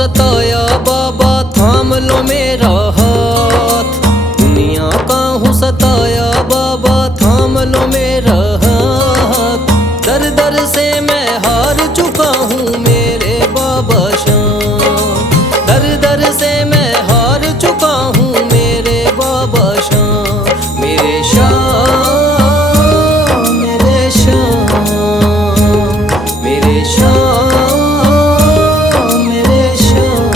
सताया बाबा थाम लो मेरा हाथ। दुनिया काहू सताया बाबा थाम लो मेरा हाथ। दर दर से मैं हार चुका हूँ मेरे बाबा शाम। दर दर से मैं हार चुका हूँ मेरे बाबा शाम। मेरे शाम मेरे शाम मेरे शाम मेरे शाम।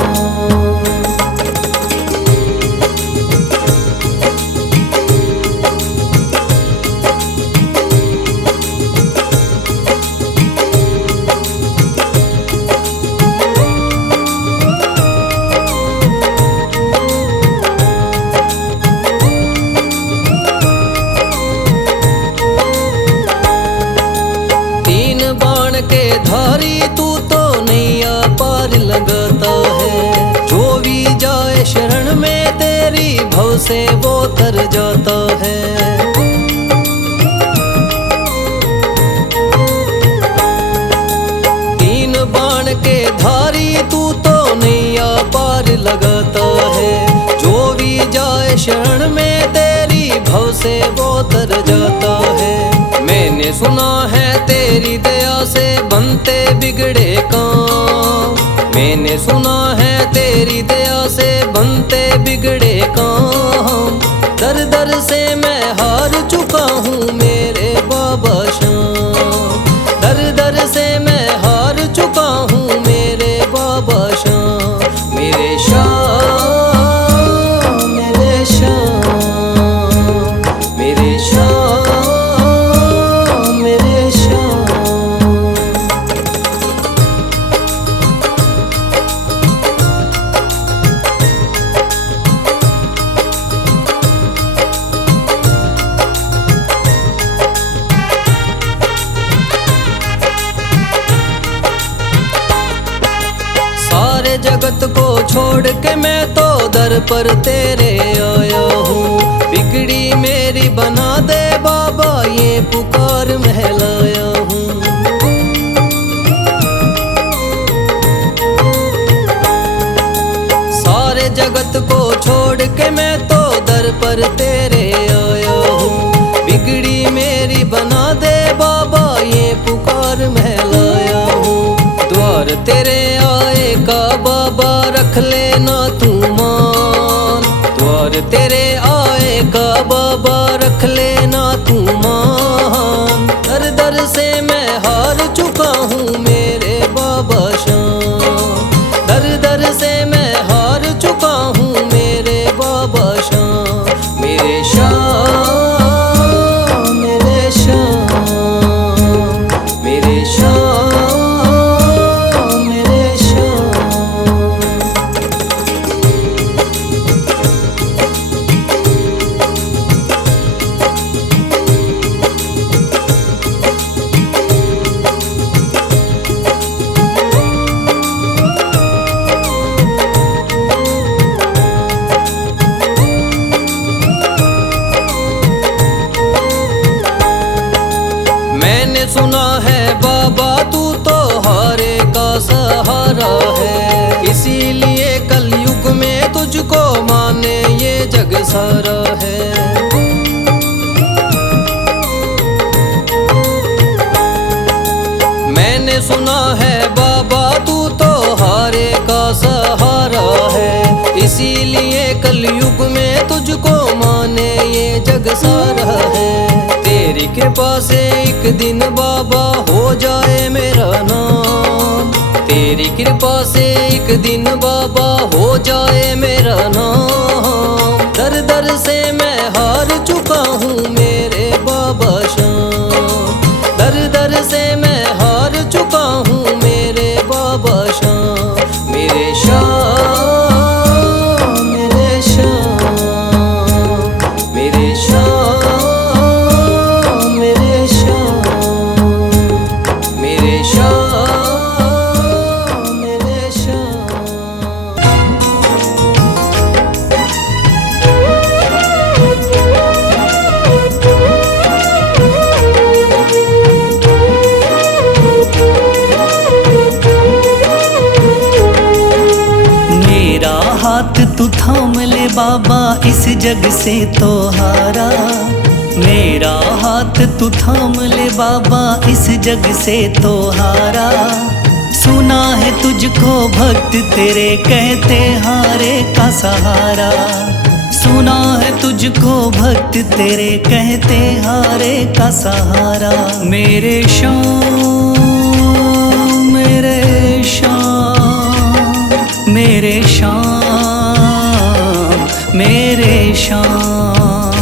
तीन बाण के धारी तू तो नैया पार लगाता है। जो भी जाए शरण में तेरी भव से वो तर जाता है। तीन बाण के धारी तू तो नैया पार लगाता है। जो भी जाए शरण में तेरी भव से वो तर जाता है। मैंने सुना है तेरी दया से बनते बिगड़े काम। मैंने सुना है तेरी दया से बनते बिगड़े काम। दर दर से मैं हार चुका हूँ मेरे बाबा शाम। दर दर से मैं हार चुका हूँ मेरे बाबा शाम। मेरे शाम मेरे शाम मेरे शाम मेरे शाम। सारे जगत को छोड़ के मैं तो दर पर तेरे आया हूँ। बिगड़ी मेरी बना दे बाबा ये पुकार महलाया हूँ। सारे जगत को छोड़ के मैं तो दर पर तेरे आया हूँ। बिगड़ी मेरी बना दे बाबा ये पुकार महलाया हूँ। द्वार तेरे आए का बाबा रख लेना तू मान। द्वार तेरे आए का बाबा रख लेना तू मान। दर दर से मैं हार चुका हूँ मेरे बाबा शाम। दर दर से मैं हार चुका हूँ मेरे बाबा शाम। मेरे शाम मेरे शाम मेरे शाम मेरे शाम। मैंने सुना है बाबा तू तो हारे का सहारा है। इसीलिए कलयुग में तुझको माने ये जग सारा है। मैंने सुना है बाबा तू तो हारे का सहारा है। इसीलिए कलयुग में तुझको माने ये जग सारा है। तेरी कृपा से एक दिन बाबा हो जाए मेरा नाम। तेरी कृपा से एक दिन बाबा हो जाए मेरा नाम। दर दर से मैं हार चुका हूँ मेरे बाबा शाम। दर दर से मैं हार चुका हूँ मेरे बाबा शाम। मेरे शाम मेरे शाम मेरे शाम मेरे शाम मेरे शाम मेरे शाम। तू थाम ले बाबा इस जग से तो हारा। मेरा हाथ तू थाम ले बाबा इस जग से तो हारा। सुना है तुझको भक्त तेरे कहते हारे का सहारा। सुना है तुझको भक्त तेरे कहते हारे का सहारा। मेरे श्याम मेरे श्याम मेरे श्याम मेरे श्याम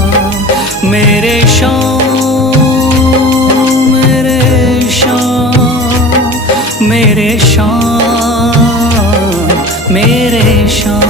मेरे श्याम मेरे श्याम मेरे श्याम मेरे श्याम।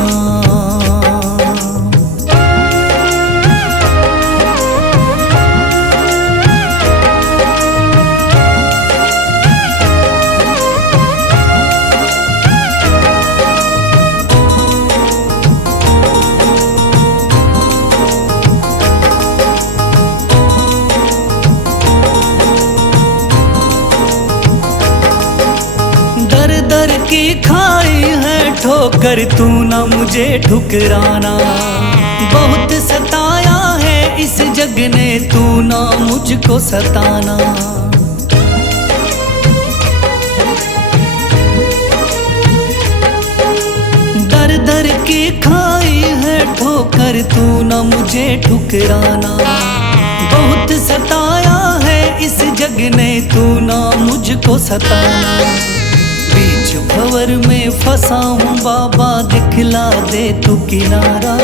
दर की खाई है ठोकर तू ना मुझे ठुकराना। बहुत सताया है इस जग ने तू ना मुझको सताना। दर दर की खाई है ठोकर तू ना मुझे ठुकराना। बहुत सताया है इस जग ने तू ना मुझको सताना। बीच भंवर में फंसा हूँ बाबा दिखला दे तू किनारा।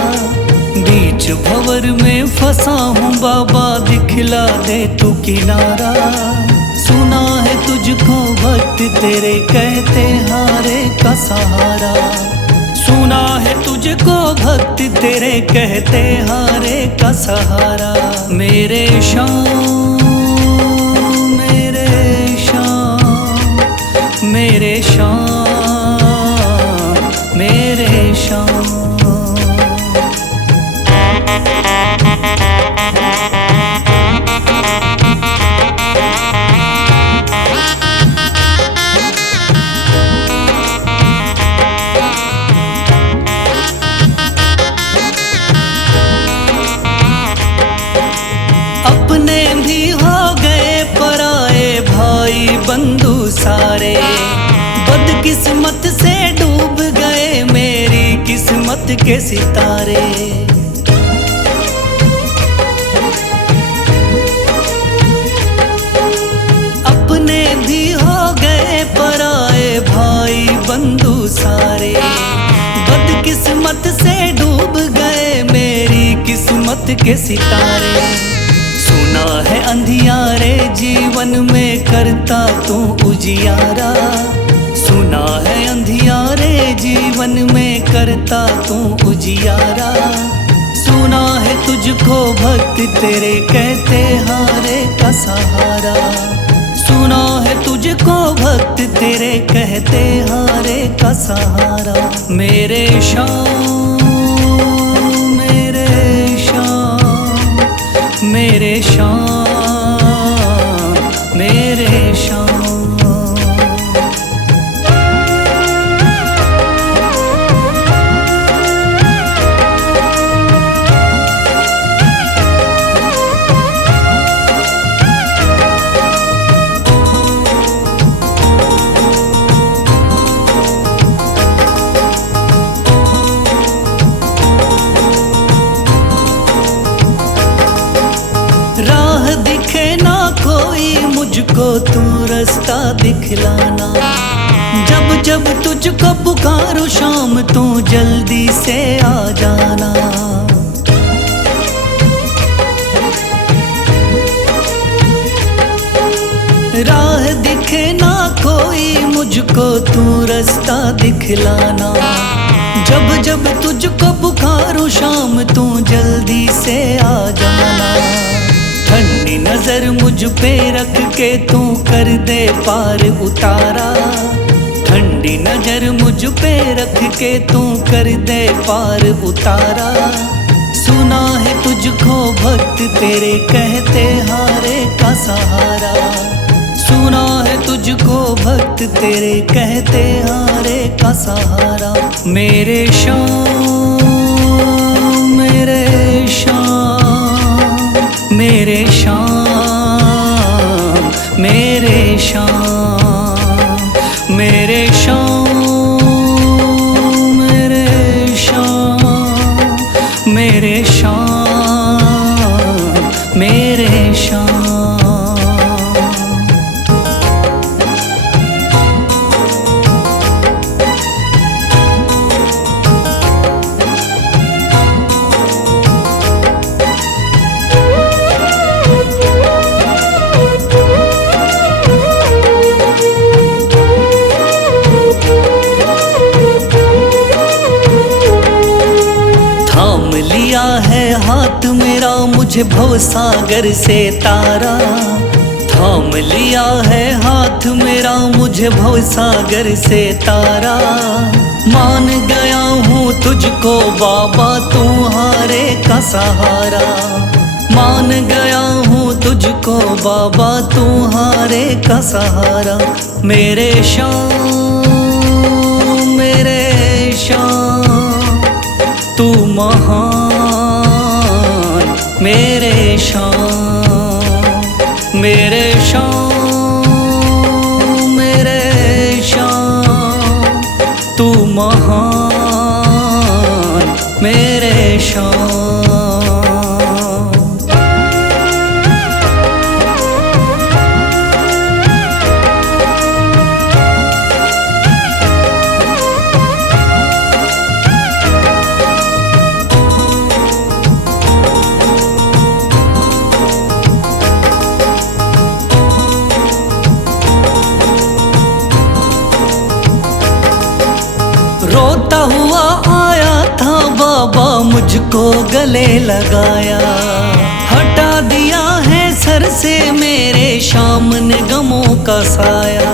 बीच भंवर में फंसा हूँ बाबा दिखला दे तू किनारा। सुना है तुझको भक्त तेरे कहते हारे का सहारा। सुना है तुझको भक्त तेरे कहते हारे का सहारा। मेरे श्याम मेरे श्याम मेरे श्याम मेरे श्याम। अपने भी हो गए पराए भाई बंधु सारे। बदकिस्मत से डूब गए मेरी किस्मत के सितारे। अपने भी हो गए पराए भाई बंधु सारे। बदकिस्मत से डूब गए मेरी किस्मत के सितारे। सुना है अंधियारे जीवन में करता तू उजियारा। सुना है अंधियारे जीवन में करता तू उजियारा। सुना है तुझको भक्त तेरे कहते हारे का सहारा। सुना है तुझको भक्त तेरे कहते हारे का सहारा। मेरे श्याम मेरे श्याम मेरे श्याम मेरे श्याम। राह दिखे ना कोई मुझको तू रास्ता दिखलाना। जब जब तुझको पुकारो शाम तू जल्दी से आ जाना। राह दिखे ना कोई मुझको तू रास्ता दिखलाना। जब जब तुझको पुकारो शाम तू जल्दी से आ जाना। ठंडी नजर मुझ पे रख के तू कर दे पार उतारा। ठंडी नजर मुझ पे रख के तू कर दे पार उतारा। सुना है तुझको भक्त तेरे कहते हारे का सहारा। सुना है तुझको भक्त तेरे कहते हारे का सहारा। मेरे श्याम मेरे शाम, मेरे शाम, मेरे शाम, मेरे शाम, मेरे शाम, मेरे शाम, मेरे शाम। थाम लिया है हाथ मेरा मुझे भवसागर से तारा, थाम लिया है हाथ मेरा मुझे भवसागर से तारा। मान गया हूँ तुझको बाबा तुम्हारे का सहारा, मान गया हूँ तुझको बाबा तुम्हारे का सहारा। मेरे शाम, मेरे शाम, तू महान, मेरे शाम, मेरे शाम, मेरे शाम, तू महान, मेरे शाम। रोता हुआ आया था बाबा मुझको गले लगाया, हटा दिया है सर से मेरे शाम ने गमों का साया।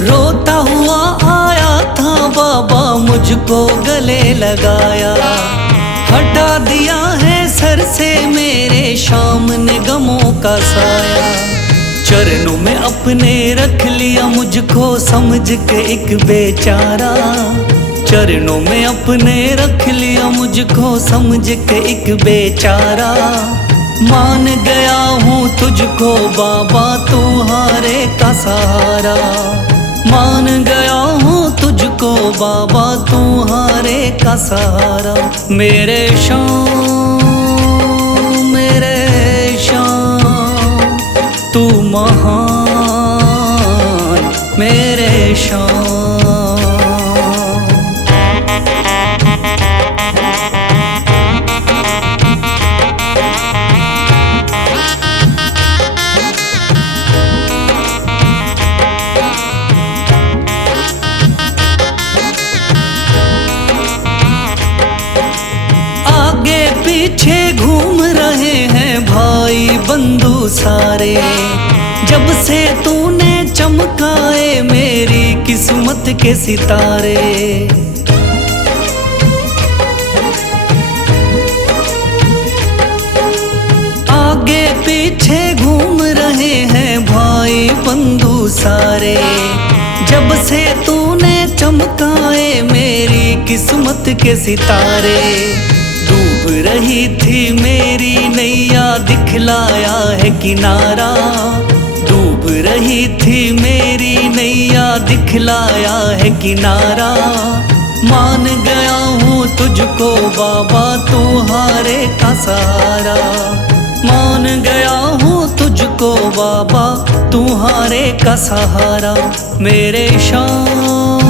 रोता हुआ आया था बाबा मुझको गले लगाया, हटा दिया है सर से मेरे शाम ने गमों का साया। चरणों में अपने रख लिया मुझको समझ के एक बेचारा, चरणों में अपने रख लिया मुझको समझ के एक बेचारा। मान गया हूँ तुझको बाबा तुम्हारे का सहारा, मान गया हूँ तुझको बाबा तुम्हारे का सहारा। मेरे शाम, मेरे शाम, तू महान, मेरे शाम। आगे पीछे घूम रहे हैं भाई बंधु सारे, जब से तूने चमकाए मेरी किस्मत के सितारे। आगे पीछे घूम रहे हैं भाई बंधु सारे, जब से तूने चमकाए मेरी किस्मत के सितारे। डूब रही थी मेरी नैया दिखलाया है किनारा, डूब रही थी मेरी नैया दिखलाया है किनारा। मान गया हूँ तुझको बाबा तुम्हारे का सहारा, मान गया हूँ तुझको बाबा तुम्हारे का सहारा। मेरे शाम,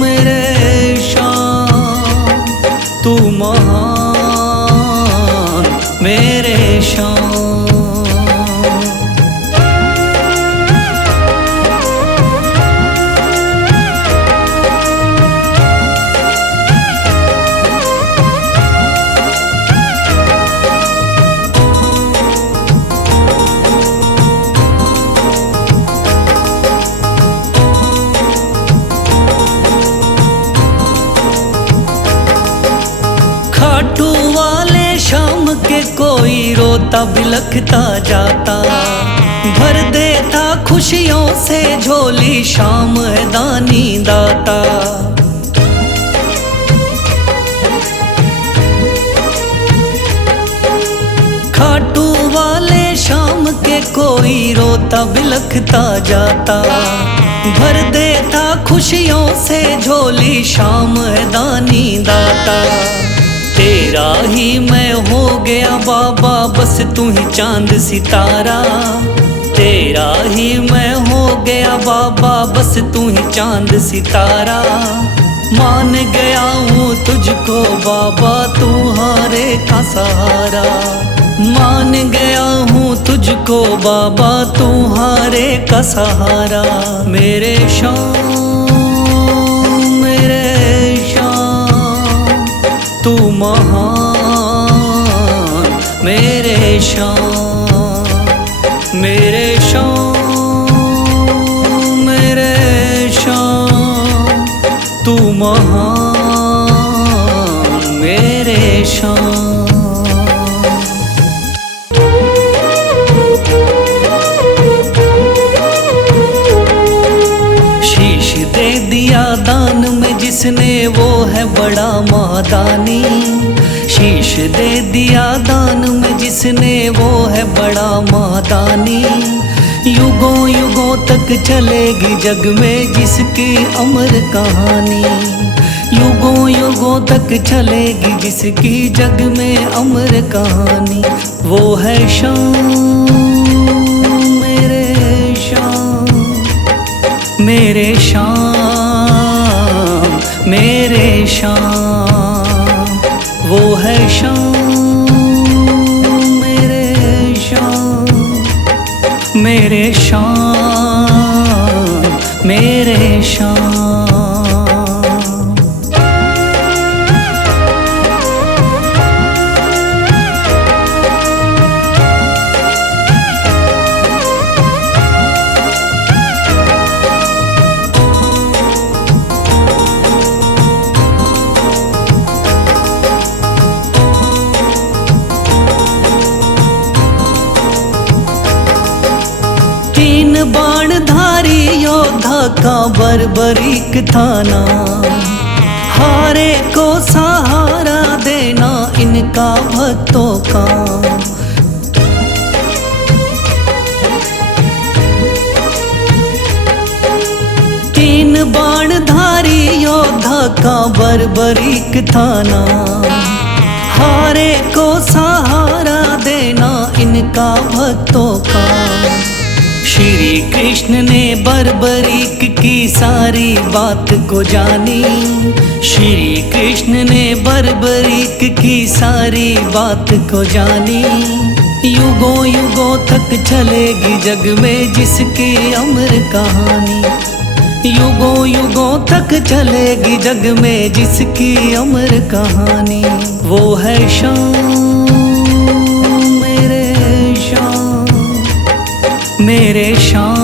मेरे शाम, तू महान, मेरे शाम। कोई रोता बिलखता जाता, भर देता खुश खुशियों से झोली शाम है दानी दाता। खाटू वाले शाम के कोई रोता बिलखता जाता। भर देता खुशियों से झोली शाम है दानी दाता। तेरा ही मैं हो गया बाबा बस तू ही चांद सितारा। तेरा ही मैं हो गया बाबा बस तू ही चांद सितारा। मान गया हूँ तुझको बाबा तू हारे का सहारा। मान गया हूँ तुझको बाबा तू हारे का सहारा। मेरे शाम तू महान। मेरे शाम मेरे शाम तू महान। मेरे शाम दिया दान में जिसने वो है बड़ा मादानी। शीश दे दिया दान में जिसने वो है बड़ा मादानी। युगों युगों तक चलेगी जग में जिसकी अमर कहानी। युगों युगों तक चलेगी जिसकी जग में अमर कहानी। वो है शाम मेरे शाम मेरे शाम मेरे शाम। वो है शाम मेरे शाम मेरे शाम मेरे शाम। तीन बाणधारी योद्धा का बर्बरीक थाना। हारे को सहारा देना इनका भक्तों का। तीन बाणधारी योद्धा का बर्बरीक थाना। हारे को सहारा देना इनका भक्तों का। श्री कृष्ण ने बर्बरीक की सारी बात को जानी। श्री कृष्ण ने बर्बरीक की सारी बात को जानी। युगों युगों तक चलेगी जग में जिसकी अमर कहानी। युगों युगों तक चलेगी जग में जिसकी अमर कहानी। वो है शाम मेरे शाम मेरे शाम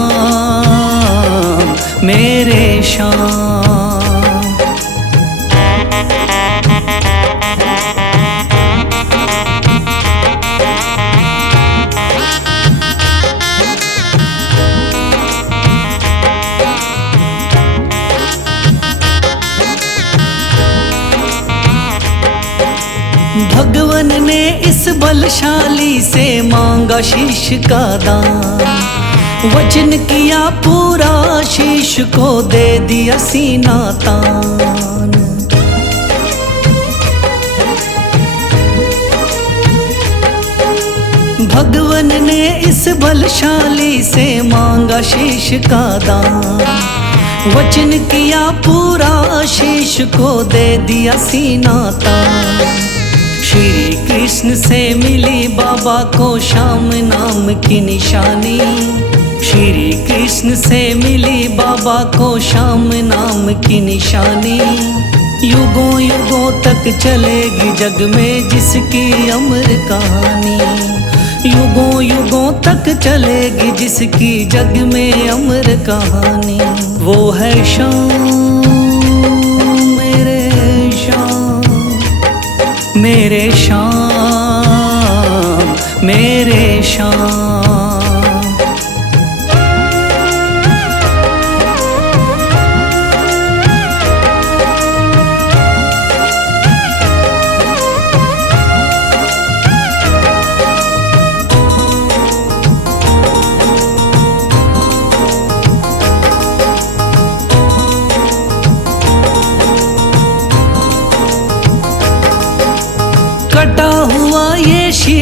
मेरे शाम। भगवन ने इस बलशाली से मांगा शीश का दान। वचन किया पूरा शीश को दे दिया सीना तान। भगवन ने इस बलशाली से मांगा शीश का दान। वचन किया पूरा शीश को दे दिया सीना तान। श्री कृष्ण से मिली बाबा को श्याम नाम की निशानी। श्री कृष्ण से मिली बाबा को श्याम नाम की निशानी। युगों युगों तक चलेगी जग में जिसकी अमर कहानी। युगों युगों तक चलेगी जिसकी जग में अमर कहानी। वो है शाम मेरे शाम मेरे शाम मेरे शाम।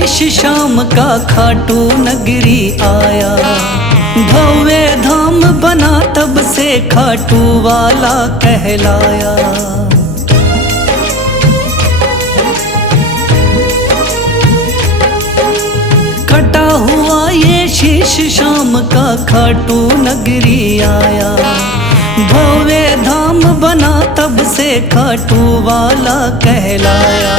शीश शाम का खाटू नगरी आया। भव्य धाम बना तब से खाटू वाला कहलाया। कटा हुआ ये शीश शाम का खाटू नगरी आया। भव्य धाम बना तब से खाटू वाला कहलाया।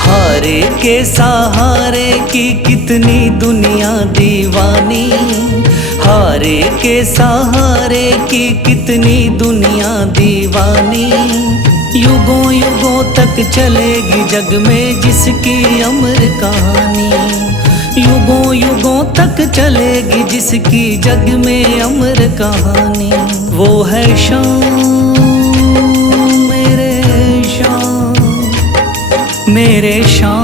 हारे के सहारे की कितनी दुनिया दीवानी, हारे के सहारे की कितनी दुनिया दीवानी। युगों युगों तक चलेगी जग में जिसकी अमर कहानी। युगों युगों तक चलेगी जिसकी जग में अमर कहानी। वो है शाम मेरे शाम, मेरे शाम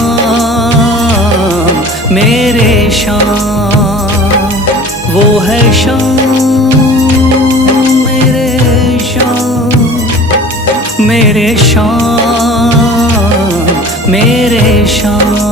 मेरे शाम। वो है शाम मेरे शाम, मेरे शाम मेरे शाम।